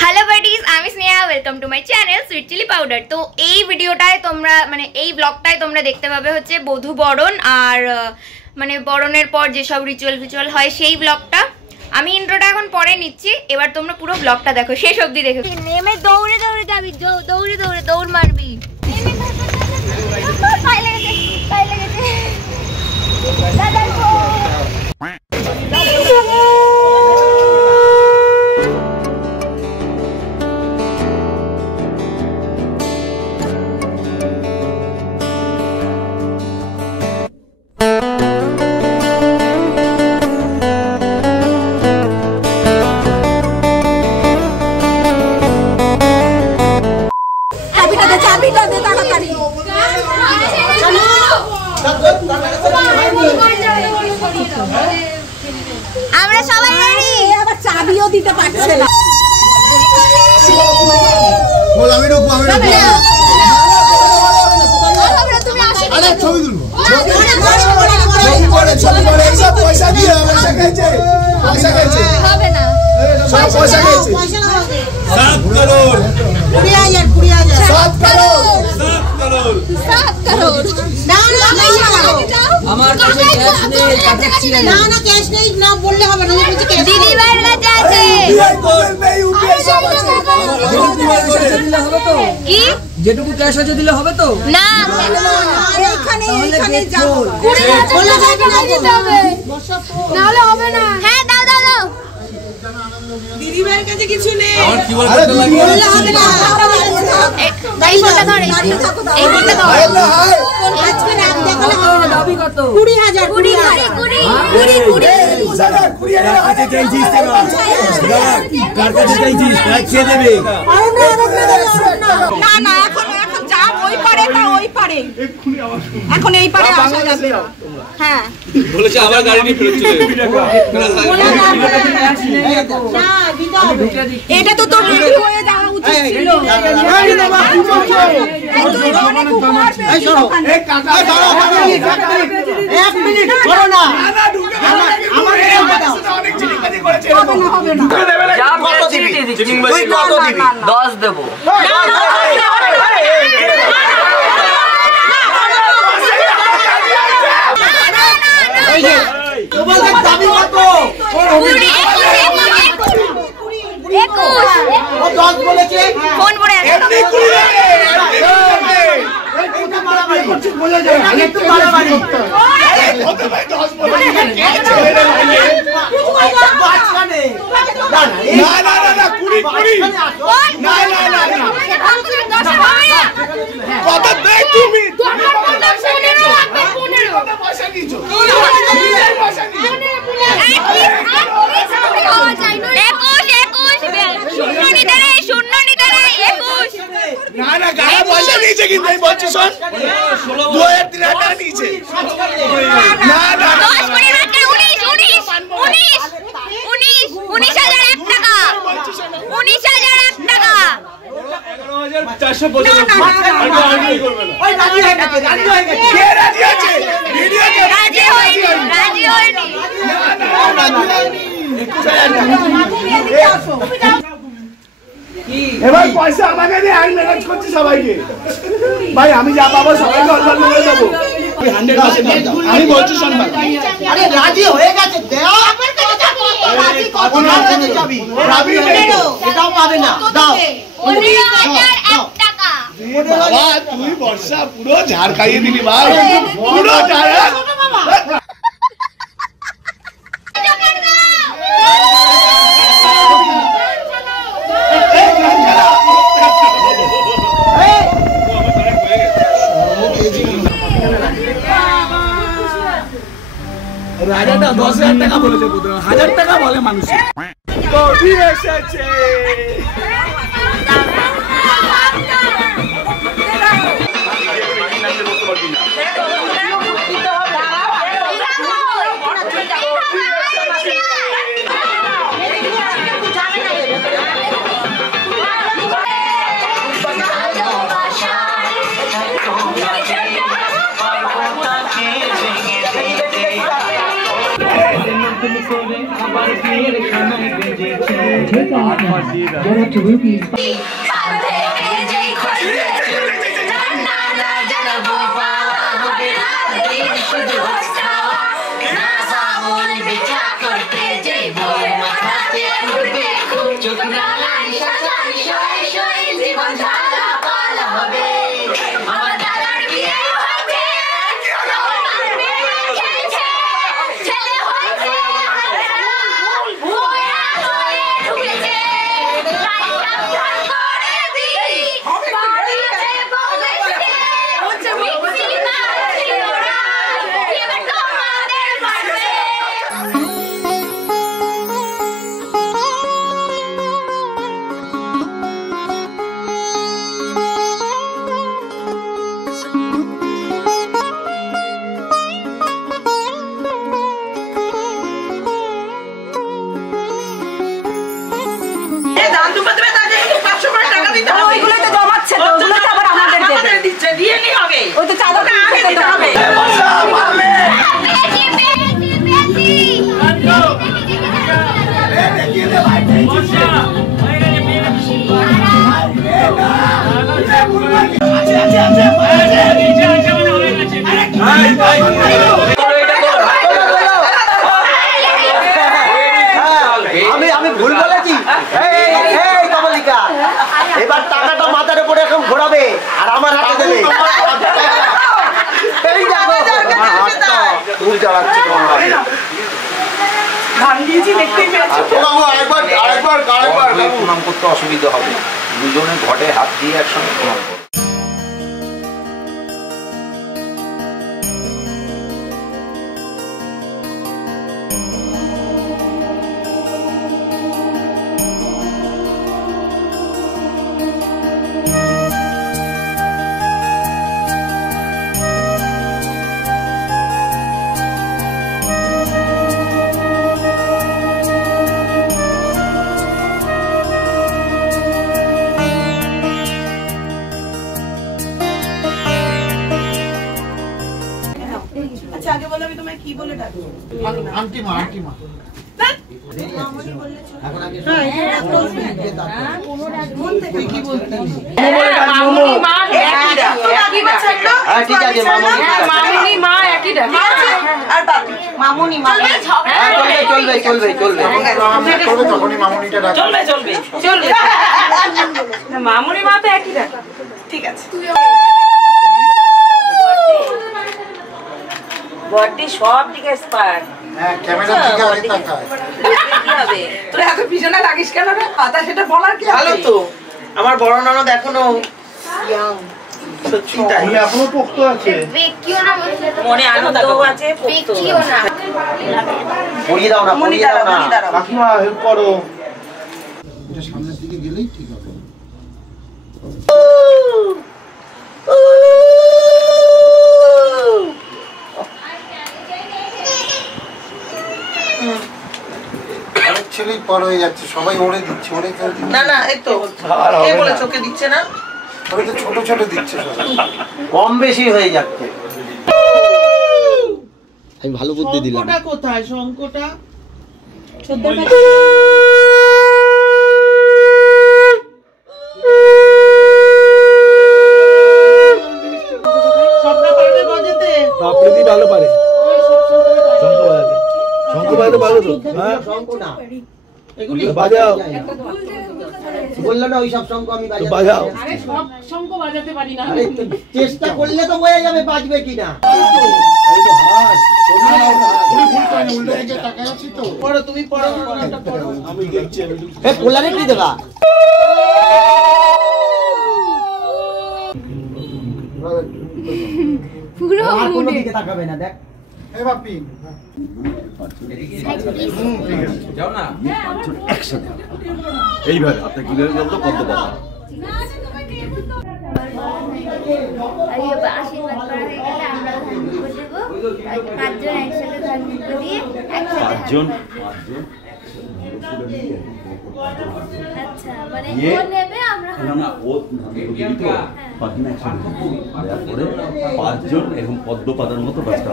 Hello buddies I am Sneha welcome to my channel sweet chilli powder. तो এই ভিডিওটায় তোমরা মানে এই ব্লগটায় তোমরা দেখতে পাবে হচ্ছে বধূ বরণ আর মানে বরণের পর যে সব রিচুয়াল হয় সেই ব্লগটা। আমি ইন্ট্রোটা এখন পরে নিচ্ছি, এবার তোমরা পুরো ব্লগটা দেখো, শেষ অবধি দেখো। নেমে দৌড়ে দৌড়ে যাবি, দৌড়ে দৌড়ে দৌড় মারবি। পায়ে লেগেছে, পায়ে লেগেছে। দাদা আমরা সবাই রেডি, আবার চাবিও দিতে পারছে না। বল আমি রুকবো, আমি রুকবো। তুমি আসো, আরে ছবি তুলবো। ছবি করে সব পয়সা দিয়ে পয়সা খাইছে, পয়সা খাইছে হবে না, সব পয়সা খাইছে। 7 করোড় 20,000 20,000 7 করোড় 7 করোড়। না না আমার কাছে ক্যাশ নেই, কাটাচ্ছি না। না ক্যাশ নেই না বললে হবে না, বলছি ক্যাশ দিদি ভাইয়ের কাছে আছে। ইউপিআই সব আছে, দিলে হবে তো? কি যেটুকু ক্যাশ আছে দিলে হবে তো? না এইখানে যাও, বলে যাবে না, দিতে হবে না হলে হবে না। হ্যাঁ দাও দাও দাও, দিদি ভাইয়ের কাছে কিছু নেই। আমার কি বলতে লাগে বললে হবে না। এই বলতে ধর, এই বলতে ধর। আজকে নাম দেখালে হবে না। দাবি কত? 20,000 20,000 কাছে চাইছিস কেন? কার কাছে চাইছিস? কাজ কে দেবে? না না এখন যা ওই পারে তা ওই পারে, এখন এই পারে আসা যাবে। হ্যাঁ বলেছে আবার গাড়ি নিয়ে ফেরত চলে যাবে। এটা তো তোর রেডি হয়ে যাওয়া উচিত ছিল। এই শোনো, এক কাকা দাঁড়াও, এক মিনিট করো না। আমার অনেক চিটিংবাজি করেছে, হবে না হবে না। কত দিবি? তুই কত দিবি? 10 দেব। এই যে তোমাদের দাবি কত? ও 10 বলেছে, ফোন করে এমনি কুড়িয়ে এই কোথা মারামারি করছিস বলে যায় না, একটু মারামারি করতে কত ভাই 10 বলে না না না না 20 না না না না কত দেখ তুমি কত পয়সা নিছো? না না গাড়া পয়সা নিয়েছে কিন্তু এই বলছি শোন 2,000 টাকা নিয়েছে। না না 10 করে রাখে 19,001 টাকা 19,001 টাকা 11,495 ওই রাজি হয়ে গেছে, রাজি হয়ে গেছে। কে রাজি আছে? ভিডিও কে রাজি হয়নি, রাজি হয়নি। না না রাজি হয়নি। 21,000 টাকা এবার পয়সা আমাকে দিয়ে আমি ম্যানেজ করছি সবাইকে। ভাই আমি যা পাবো সবাইকে অল্প অল্প করে দেবো। 100% আমি বলছি শোন ভাই, আরে রাজি হয়ে গেছে দাও। আমার কাছে যাবি রাজি কত টাকা যাবি? রাজি এটাও পাবে না, দাও 15,001 টাকা। বাবা তুই বর্ষা পুরো ঝাড় খাইয়ে দিলি ভাই, পুরো ঝাড়। রাজাটা 10,000 টাকা বলেছে, 1000 টাকা বলে মানুষ। কবি এসেছে। আমি ভুল বলেছি। এবার টাকাটা মাথার উপরে এখন ঘোরাবে আর আমার হাতে দেবে। প্রণাম করতে অসুবিধা হবে, দুজনে ঘটে হাত দিয়ে একসঙ্গে প্রণাম করো। আগে বলো আমি তোমায় কি বলে ডাকবো? আন্টি মা, আন্টি মা। মামনি বললে ছোট। এখন আগে তুই কি বলতি? মামনি মা একই ডাক। হ্যাঁ ঠিক আছে মামনি মা একই ডাক। আর বাপি মামনি মা। চলবে তখনই মামনিটা ডাক। চলবে মামনি মা তো একই ডাক। ঠিক আছে। বডি সব দিকে এক্সপার্ট। হ্যাঁ ক্যামেরা দিকে আগে তাকায়। কি হবে? তুই এত পিছনে লাগিস কেন রে? পাতা সেটা বলার কি আছে? ভালো তো। আমার বড় ননদ এখনো ইয়াং। সত্যি তাই। এখনো পোক্ত আছে। মনে আনন্দও আছে, বেকিও না। পড়িয়ে দাও না, পড়িয়ে দাও না। কাকিমা হেল্প করো। এটা সামনের দিকে গেলেই ঠিক হবে। অনেক ছেলেই পর হয়ে যাচ্ছে, সবাই ওড়ে দিচ্ছে, ওড়ে কেউ দিচ্ছে না না এই তো কে বলে চোখে দিচ্ছে না? ওরে তো ছোট ছোট দিচ্ছে সবাই। কম বেশি হয়ে যাচ্ছে। আমি ভালো বুদ্ধি দিলাম। শঙ্কটা কোথায়? শঙ্কটা স্বপ্ন পারবে বাজাতে? আপনি ভালো পারে শঙ্খ বাজাতে। শঙ্খ বাজাতে পারো তো? হ্যাঁ শঙ্খ না, এগুলি বাজাও। বললো না ওইসব শঙ্খ আমি বাজাও। আরে সব শঙ্খ বাজাতে পারি না। আরে চেষ্টা করলে তো বোঝা যাবে বাজবে কিনা। পড়ো তুমি পড়ো পড়ো। আমি দেখছি। এ কোলারে কি দেবা? পুরো আর কোনো মুড়ে দিকে তাকাবে না, দেখ এইভাবে আপনি কি করে বলতো পদ্ম পাতা আশীর্বাদ করা হয়ে গেলে আমরা পাঁচজন একসাথে ধান দিয়ে পাঁচজন আচ্ছা মানে ও নেবে আমরা না ও পাঁচজন একসাথে দেওয়ার পরে পাঁচজন এরকম পদ্ম পাতার মতো বাঁচতে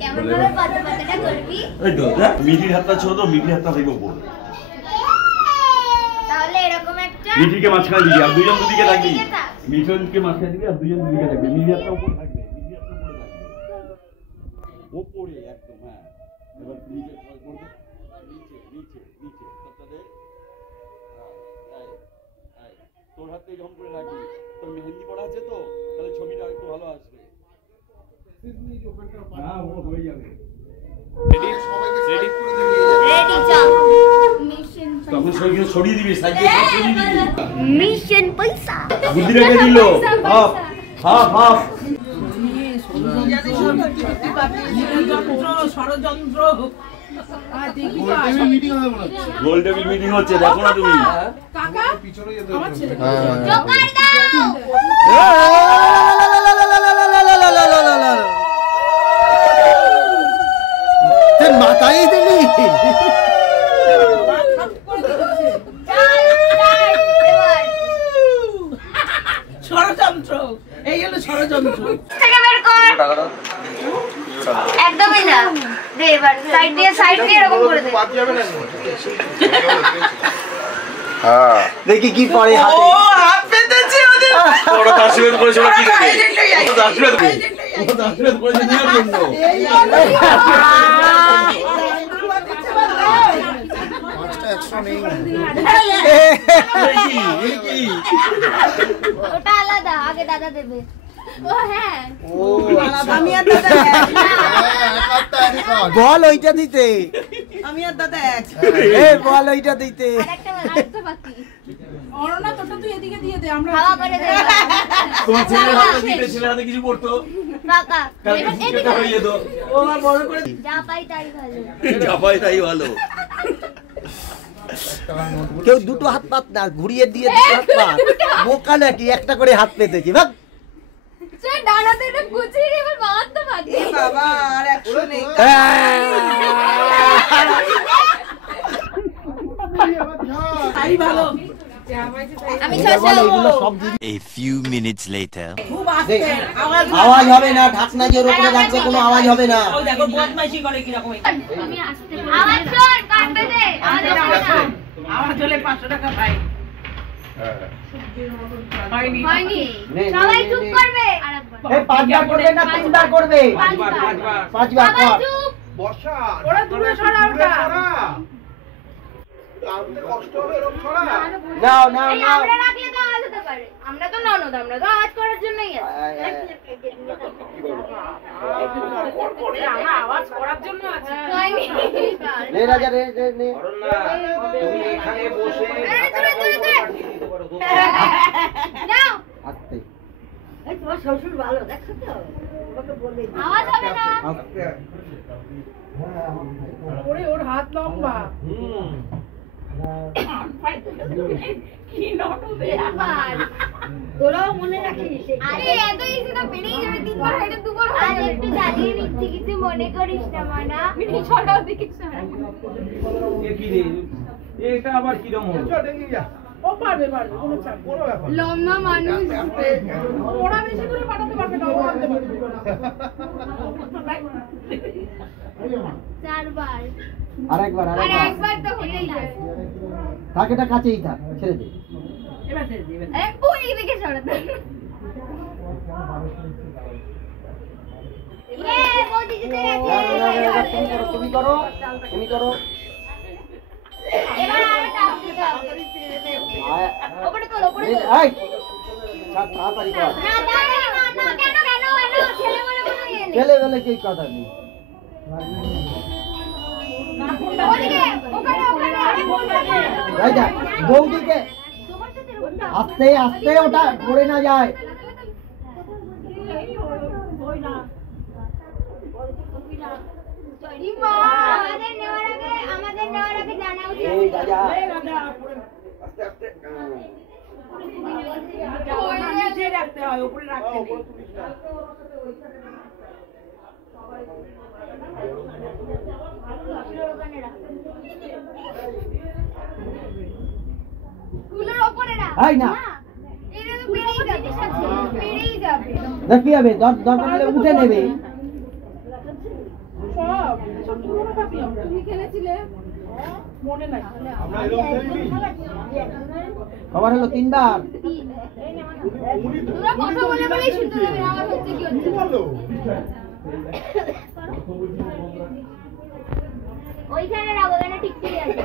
কেমন ভাবে পদ্ম পাতাটা করবি এই তো দেখ মিঠির হাতটা ছোট মিঠির হাতটা থেকে উপর তাহলে এরকম একটা মিঠিকে মাঝখানে দিবি আর দুজন দুদিকে রাখবি মিঠনকে মাঝখানে দিবি আর দুজন দুদিকে রাখবি মিঠির হাতটা উপর থাকবে মিঠির হাতটা উপরে থাকবে উপরে একদম হ্যাঁ এবার নিচে করবে নিচে নিচে নিচে সবটা দে তোর হাতে যখন করে রাখবি তোর মেহেন্দি পড়া আছে তো তাহলে ছবিটা একটু ভালো আসবে হ্যাঁ ও হয়ে যাবে রেডি রেডি রেডি চল মিশন তখন সরিয়ে সরিয়ে দিবি সাইডে সরিয়ে দিবি মিশন পয়সা বুদ্ধি রেখে দিল হাফ হাফ হাফ ষড়যন্ত্র গোল টেবিল মিটিং হচ্ছে দেখো না তুমি জোকার দাও মাথায় দিলি ষড়যন্ত্র এই হলো ষড়যন্ত্র থেকে বের কর একদমই না দে এবার সাইড দিয়ে এরকম করে দে দেখি কি পড়ে হাতে ও হাত পেতেছে ওদের ওরা আশীর্বাদ করেছিল কি ওরা করে এজেন্টই ওরা আশীর্বাদ করেছে নেওয়ার জন্য ওটা আলাদা আগে দাদা দেবে ও হ্যাঁ আমি আর দাদা বল ওইটা দিতে আমি আর দাদা এক বল ওইটা দিতে আরেকটা বাকি অরনা তোটা তুই এদিকে দিয়ে দে আমরা হাওয়া করে দে তোমার ছেলের হাতে দিতে ছেলের হাতে কিছু পড়তো কাকা সেটা হইয়ে দাও ও আমার বড় করে যা পাই তাই ভালো চাপাই তাই ভালো কেউ দুটো হাত পাত না ঘুরিয়ে দিয়ে দুটো হাত পাত বোকা নাকি একটা করে হাত পেতেছি ভাগ সে ডানাতে এটা গুছিয়ে এবার মারতে পারি বাবা আর 100 নেই তাই ভালো আমি ছশো A few minutes later. খুব আস্তে আওয়াজ হবে না ঢাকনা জোর উপরে রাখবে কোনো আওয়াজ হবে না ও দেখো বদমাইশি করে কি রকম আমি আসতে আওয়াজ শোন কাটবে দে আওয়াজ হবে না আমার চলে 500 টাকা পাই হয়নি হয়নি সবাই চুপ করবে আরেকবার এই পাঁচবার করবে না তিনবার করবে পাঁচবার সবাই কর চুপ ওরা দূরে সরা ওটা নাও নাও এই নাও আমরা রাখলে তো আওয়াজ হতে পারে আমরা তো ননদ আমরা তো আওয়াজ করার জন্যই আছি আমরা আওয়াজ করার জন্য আছে হয়নি নে রাজা রে নে তুমি এখানে বসে নাও আস্তে আওয়াজ হবে না ওরে ওর হাত লম্বা কি নটবে আবার তোরাও মনে রাখিস আরে এত ইজি না বেরিয়ে যাবে তিনবার এটা দুবার আর একটু জ্বালিয়ে নিচ্ছি কিছু মনে করিস না মানা মিনি ছড়াও দিকে ছড়া এটা আবার কি রকম হলো ও পারবে কোনো চাপ লম্বা মানুষ ওরা বেশি দূরে পাঠাতে পারবে না ও আনতে পারবে চারবার আরেকবার আর আরেকবার একবার তো হয়েই যায় থাক এটা কাছেই থাক ছেড়ে দে এবার ছেড়ে দিবে এক পুরি দিকে ছড়াতে বৌদি জিতে গেছে তুমি করো তুমি করো এবার আরো টাপ দিতে হবে ওপরে তোলো ওপরে তোলো এই তাড়াতাড়ি কর না কেন ছেলে বলে কোনো ইয়ে নেই ছেলে বেলে কি কথা নেই ওদিকে ওখানে রাজা বৌদিকে আস্তে আস্তে ওটা পড়ে না যায় আমাদের নেওয়ার আগে জানা উচিত। আস্তে আস্তে নিচে রাখতে হয়, উপরে রাখতে নেই। কুলের উপরে রাখ। এই না এটা তো বেরিয়ে যাবে, বেরিয়ে যাবে। কি হবে? দরকার উঠে নেবে। সব পুরোনো কাপি আমরা। তুমি খেলেছিলে? মনে নাই। খবর হলো 3 বার। তোমরা কথা বলে বলেই শুনতে দেবে, আমার হচ্ছে কি হচ্ছে বলো। ওইখানে রাখো, ওখানে টিকটিকি আছে।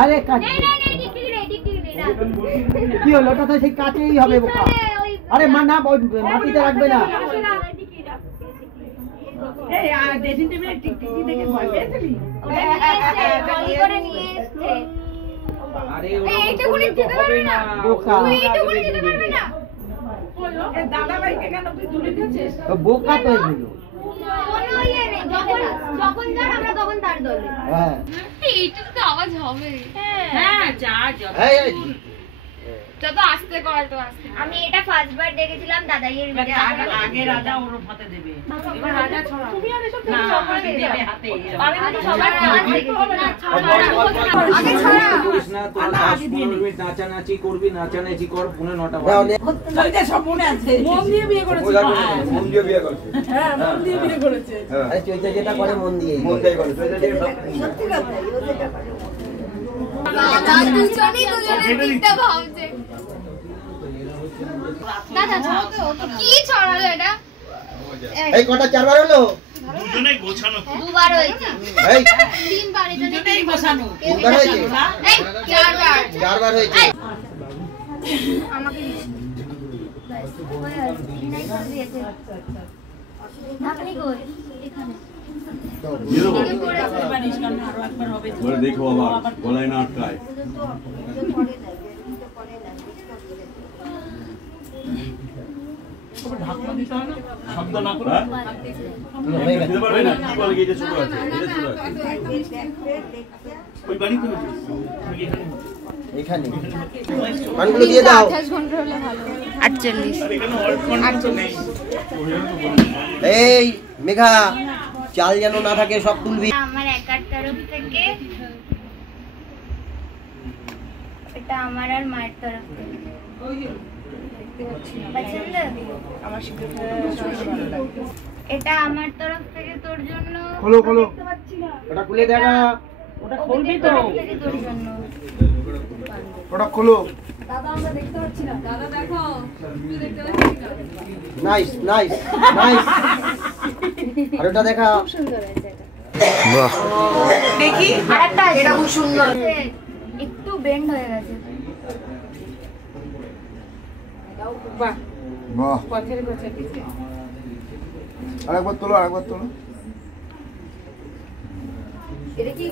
আরে কাট। নেই টিকটিকি নেই না। কি হলো? ওটা তো সেই কাছেই হবে বোকা। আরে মা না মাটিতে রাখবে না। এই ড্রেসিং টেবিলে টিকটিকি দেখে ভয় পেয়েছিলি? করে নিয়ে এসেছে। আরে এইটুকুনি যেতে পারবে না। বোকা। এইটুকুনি যেতে পারবে না। দাদা ভাইকে কেন তুই তুলে দিয়েছিস? বোকা তো এগুলো। কোনো ইয়ে নেই, যখন যার আমরা তখন তার দলে। হ্যাঁ এইটুকু তো আওয়াজ হবে। হ্যাঁ যা যা। এই যত আস্তে কর তো আস্তে। আমি এটা ফার্স্ট বার দেখেছিলাম দাদাইয়ের ভিডিও। আগে রাজা ওর হাতে দেবে, এবার রাজা ছড়া। তুমি আর এসব না দেবে হাতে। আমি তো সবার আওয়াজ দেখেছি না, আগে ছড়া। নাচানাচি করবি, নাচানাচি কর, 9:30 বাজে। তুই যে সব মনে আছে, মন দিয়ে বিয়ে করেছিস। মন দিয়ে বিয়ে করছে। হ্যাঁ মন দিয়ে বিয়ে করেছে। আরে চৈতা যেটা করে মন দিয়ে। মন দিয়ে করে, চৈতা দিয়ে সব সত্যি কথা, ও যেটা করে। দাদা দুজনের দিকটা ভাবছে। দাদা কি ছড়ালো এটা? এই কটা 4 বার হলো? দুজনেই গোছানো। 2 বার হয়েছে। এই 3 বার এটা দুটোই বসানো। 3 বার হয়েছে? এই 4 বার। 4 বার হয়েছে। আমাকে ঢাকনি কই এখানে দিয়ে দেবো। পারিস কারণ আরো একবার হবে। বলে দেখো আবার গলায় না আটকায়। ঢাকনা দিতে হয় না? শব্দ না করে দিতে পারবে না, কি বলে এটা ছোট আছে, এটা ছোট আছে। ওই বাড়িতে হয়েছে নাকি এখানে? এখানে পানগুলো দিয়ে দাও। 28 ঘন্টা হলে ভালো। 48 আর এখানে অল্প কন্ট্রোল তো নেই। এই মেঘা চাল যেন না থাকে সব তুলবি। আমার একার তরফ থেকে এটা আমার আর মায়ের তরফ থেকে। পছন্দ? এটা আমার তরফ থেকে তোর জন্য। খোলো খোলো। ওটা খুলে দেখা। ওটা খুলবি তো। তোর জন্য। ওটা খোলো। দাদা আমরা দেখতে পাচ্ছি না। দাদা দেখো। তুই দেখতে পাচ্ছিস না। Nice nice nice. আর ওটা দেখা। খুব সুন্দর আছে এটা। বাহ দেখি আরেকটা এটা খুব সুন্দর। একটু বেন্ড হয়ে গেছে। বাহ বাহ পথের গোছে কিছু। আরেকবার তোলো আরেকবার তোলো। এটা কি?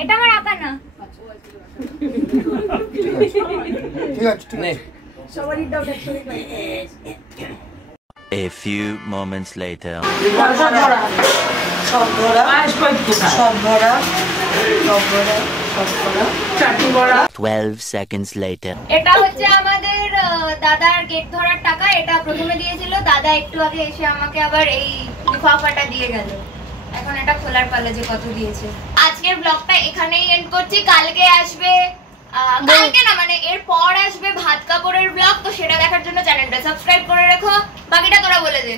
এটা আমার আঁকা না। ঠিক আছে ঠিক আছে। সবারই ডাউট একসাথে পাই। A few moments later. সব ভরা। আজ কই কোথা? সব ভরা। সব ভরা। সব ভরা। চাটনি ভরা। 12 seconds later. এটা হচ্ছে আমাদের দাদার গেট ধরার টাকা। এটা প্রথমে দিয়েছিল দাদা, একটু আগে এসে আমাকে আবার এই লিফাফাটা দিয়ে গেল। এখন এটা খোলার পালা যে কত দিয়েছে। আজকের ব্লগটা এখানেই এন্ড করছি। কালকে আসবে কালকে না মানে এরপর আসবে ভাত কাপড়ের ব্লগ, তো সেটা দেখার জন্য চ্যানেলটা সাবস্ক্রাইব করে রেখো। বাকিটা তোরা বলে দে।